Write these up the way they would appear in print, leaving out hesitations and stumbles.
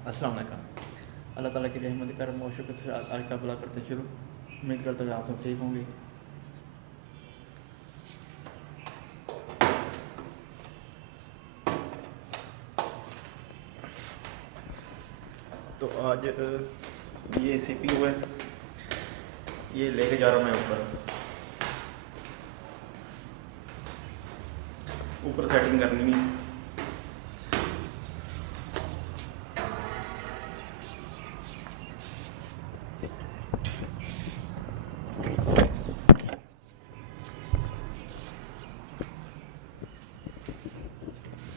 अस्सलाम वालेकुम। अल्लाह ताला की रहमत करम और शुक्र से आज का बुला करते शुरू। उम्मीद करता हूँ आप सब ठीक होंगे। तो आज ये CPU है, ये लेके जा रहा हूँ मैं ऊपर। ऊपर सेटिंग करनी है।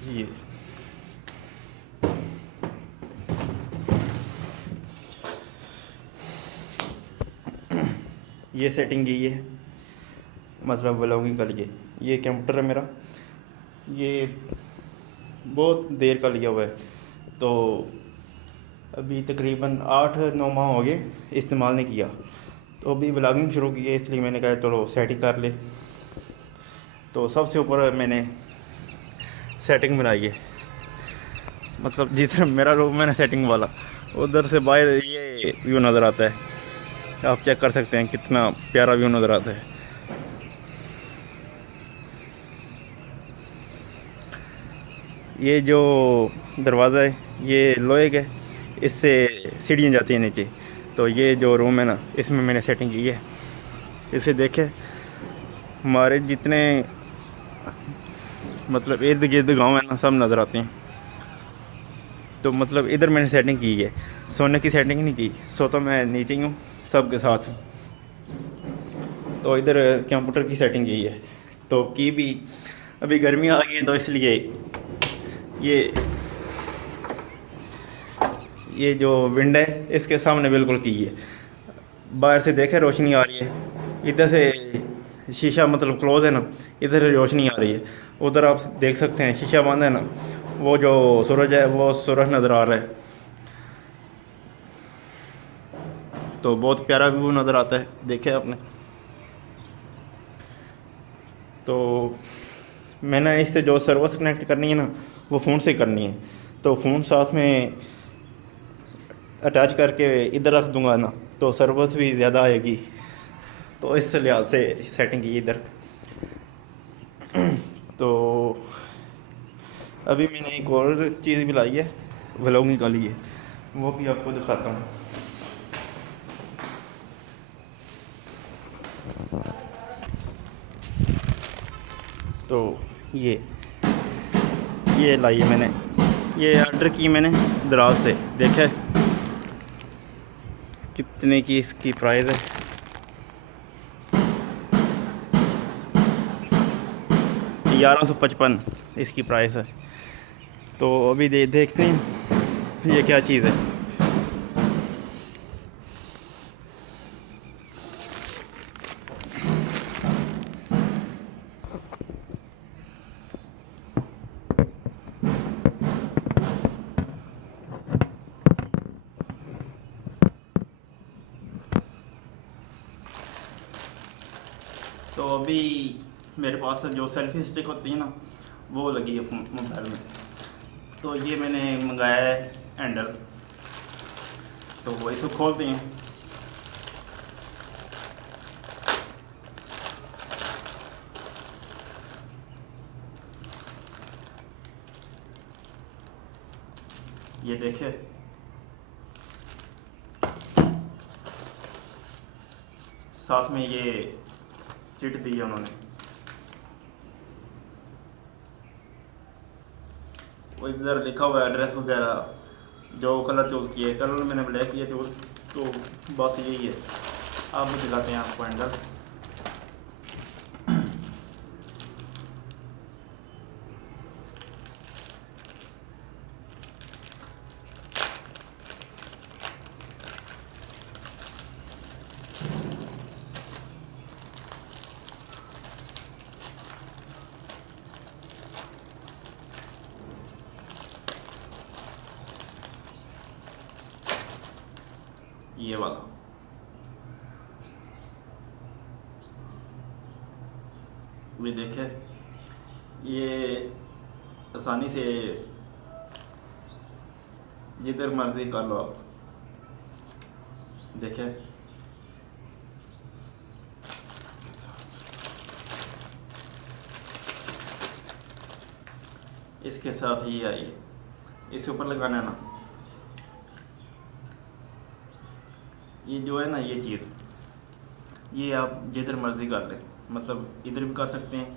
ये ये सेटिंग की है, मतलब व्लॉगिंग का लिए। ये कंप्यूटर है मेरा, ये बहुत देर का लिया हुआ है। तो अभी तकरीबन 8-9 माह हो गए इस्तेमाल नहीं किया। तो अभी व्लॉगिंग शुरू की है, इसलिए मैंने कहा चलो सेटिंग कर ले। तो सबसे ऊपर मैंने सेटिंग बनाई है, मतलब जिधर मेरा रूम है ना सेटिंग वाला, उधर से बाहर ये व्यू नज़र आता है। आप चेक कर सकते हैं कितना प्यारा व्यू नज़र आता है। ये जो दरवाज़ा है ये लोहे का है, इससे सीढ़ियाँ जाती हैं नीचे। तो ये जो रूम है ना, इसमें मैंने सेटिंग की है। इसे देखे हमारे जितने मतलब इर्द गिर्द गाँव है ना, सब नज़र आते हैं। तो मतलब इधर मैंने सेटिंग की है, सोने की सेटिंग नहीं की। सो तो मैं नीचे ही हूँ सब के साथ। तो इधर कंप्यूटर की सेटिंग की है, तो की भी अभी गर्मी आ गई है तो इसलिए ये ये जो विंड है इसके सामने बिल्कुल की है। बाहर से देखे रोशनी आ रही है, इधर से शीशा मतलब क्लोज है ना, इधर से रोशनी आ रही है। उधर आप देख सकते हैं शीशा बंद है ना, वो जो सूरज है वो सूरज नज़र आ रहा है। तो बहुत प्यारा व्यू नज़र आता है, देखे आपने। तो मैंने इससे जो सर्वर कनेक्ट करनी है ना, वो फ़ोन से करनी है। तो फ़ोन साथ में अटैच करके इधर रख दूंगा ना, तो सर्विस भी ज़्यादा आएगी। तो इस लिहाज से सेटिंग की इधर। तो अभी मैंने एक और चीज़ भी लाई है व्लॉगिंग के लिए, वो भी आपको दिखाता हूँ। तो ये ये लाई है मैंने, ये ऑर्डर की मैंने दराज से। देखा कितने की इसकी प्राइस है, 1155 इसकी प्राइस है। तो अभी देखते हैं ये क्या चीज़ है। तो अभी मेरे पास जो सेल्फी स्टिक होती है ना, वो लगी है मोबाइल में। तो ये मैंने मंगाया है हैंडल। तो वो इसको खोलते हैं। ये देखे साथ में ये चिट दी है उन्होंने। वो इधर लिखा हुआ है एड्रेस वगैरह, जो कलर चूज़ किया है। कलर मैंने ब्लैक किया चूज़, तो बस यही है। आप भी दिखाते हैं आपको हैंडल। ये वाला भी देखे, ये आसानी से जिधर मर्जी कर लो आप। देखें, इसके साथ ही आई, इसके ऊपर लगाना है ना, ये जो है ना ये चीज़, ये आप जिधर मर्जी कर लें, मतलब इधर भी कर सकते हैं,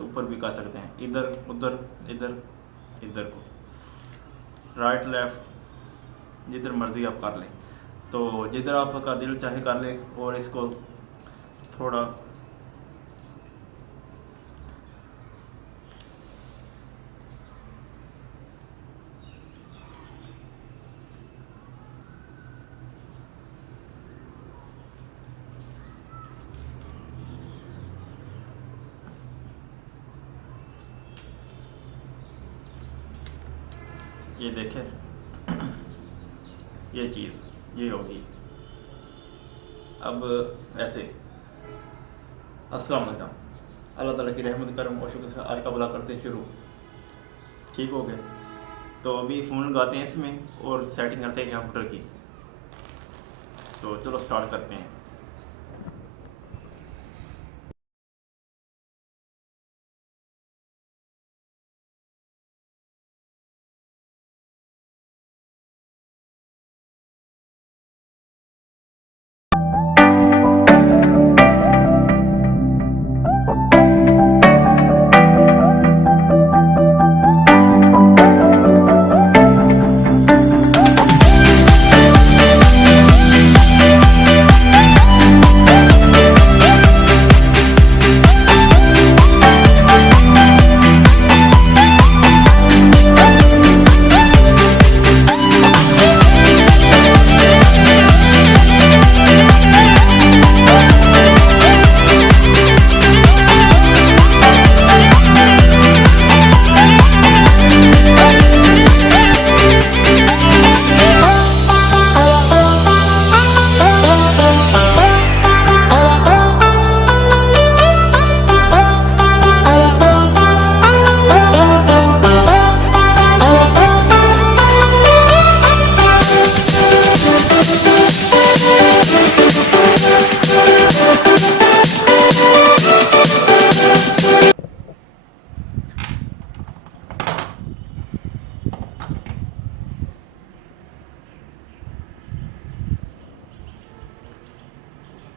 ऊपर भी कर सकते हैं, इधर उधर इधर इधर को, राइट लेफ़्ट जिधर मर्जी आप कर लें। तो जिधर आपका दिल चाहे कर लें। और इसको थोड़ा ये देखें, ये चीज़ ये होगी। अब ऐसे अस्सलाम वालेकुम, अल्लाह ताला की रहमत करम और शुक्र से आज का भला करते शुरू। ठीक हो गया। तो अभी फ़ोन लगाते हैं इसमें और सेटिंग करते हैं कंप्यूटर की। तो चलो स्टार्ट करते हैं।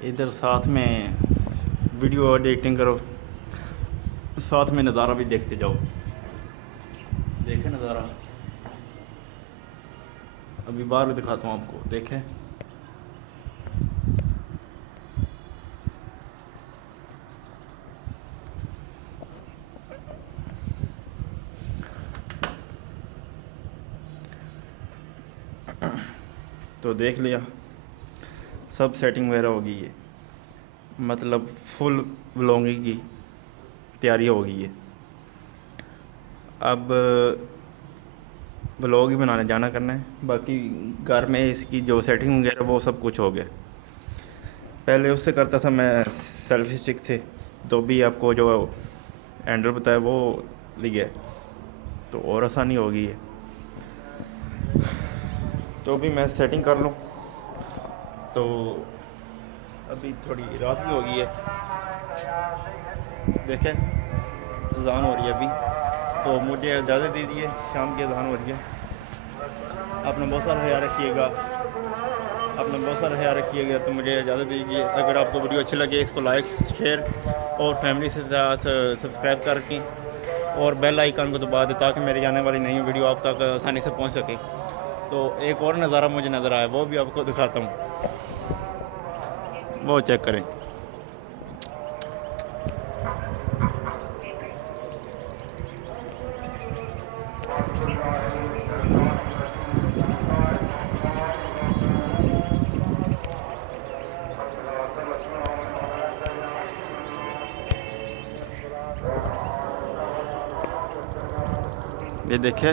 इधर साथ में वीडियो एडिटिंग करो, साथ में नज़ारा भी देखते जाओ। देखें नज़ारा, अभी बाहर दिखाता हूँ आपको। देखें, तो देख लिया, सब सेटिंग वगैरह हो गई है, मतलब फुल व्लॉगिंग की तैयारी हो गई है। अब व्लॉग ही बनाने जाना करना है, बाकी घर में इसकी जो सेटिंग वगैरह वो सब कुछ हो गया। पहले उससे करता था मैं सेल्फी स्टिक से, तो भी आपको जो हैंडल बताया वो लिया है, तो और आसानी हो गई है। तो भी मैं सेटिंग कर लूँ। तो अभी थोड़ी रात भी हो गई है, देखें अज़ान हो रही है अभी, तो मुझे इजाज़त दीजिए, शाम की अज़ान हो रही है। अपना बहुत सारा ख्याल रखिएगा, तो मुझे इजाज़त दीजिए। अगर आपको वीडियो अच्छी लगे इसको लाइक शेयर और फैमिली से साथ सब्सक्राइब करके और बेल आइकन को दबा दें, ताकि मेरी आने वाली नई वीडियो आप तक आसानी से पहुंच सके। तो एक और नज़ारा मुझे नज़र आया, वो भी आपको दिखाता हूँ, वो चेक करें। ये देखे,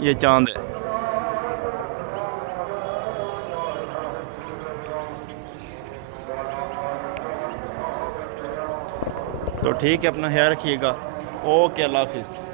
ये चांद है। तो ठीक है, अपना ख्याल रखिएगा। ओके, अल्लाह हाफिज़।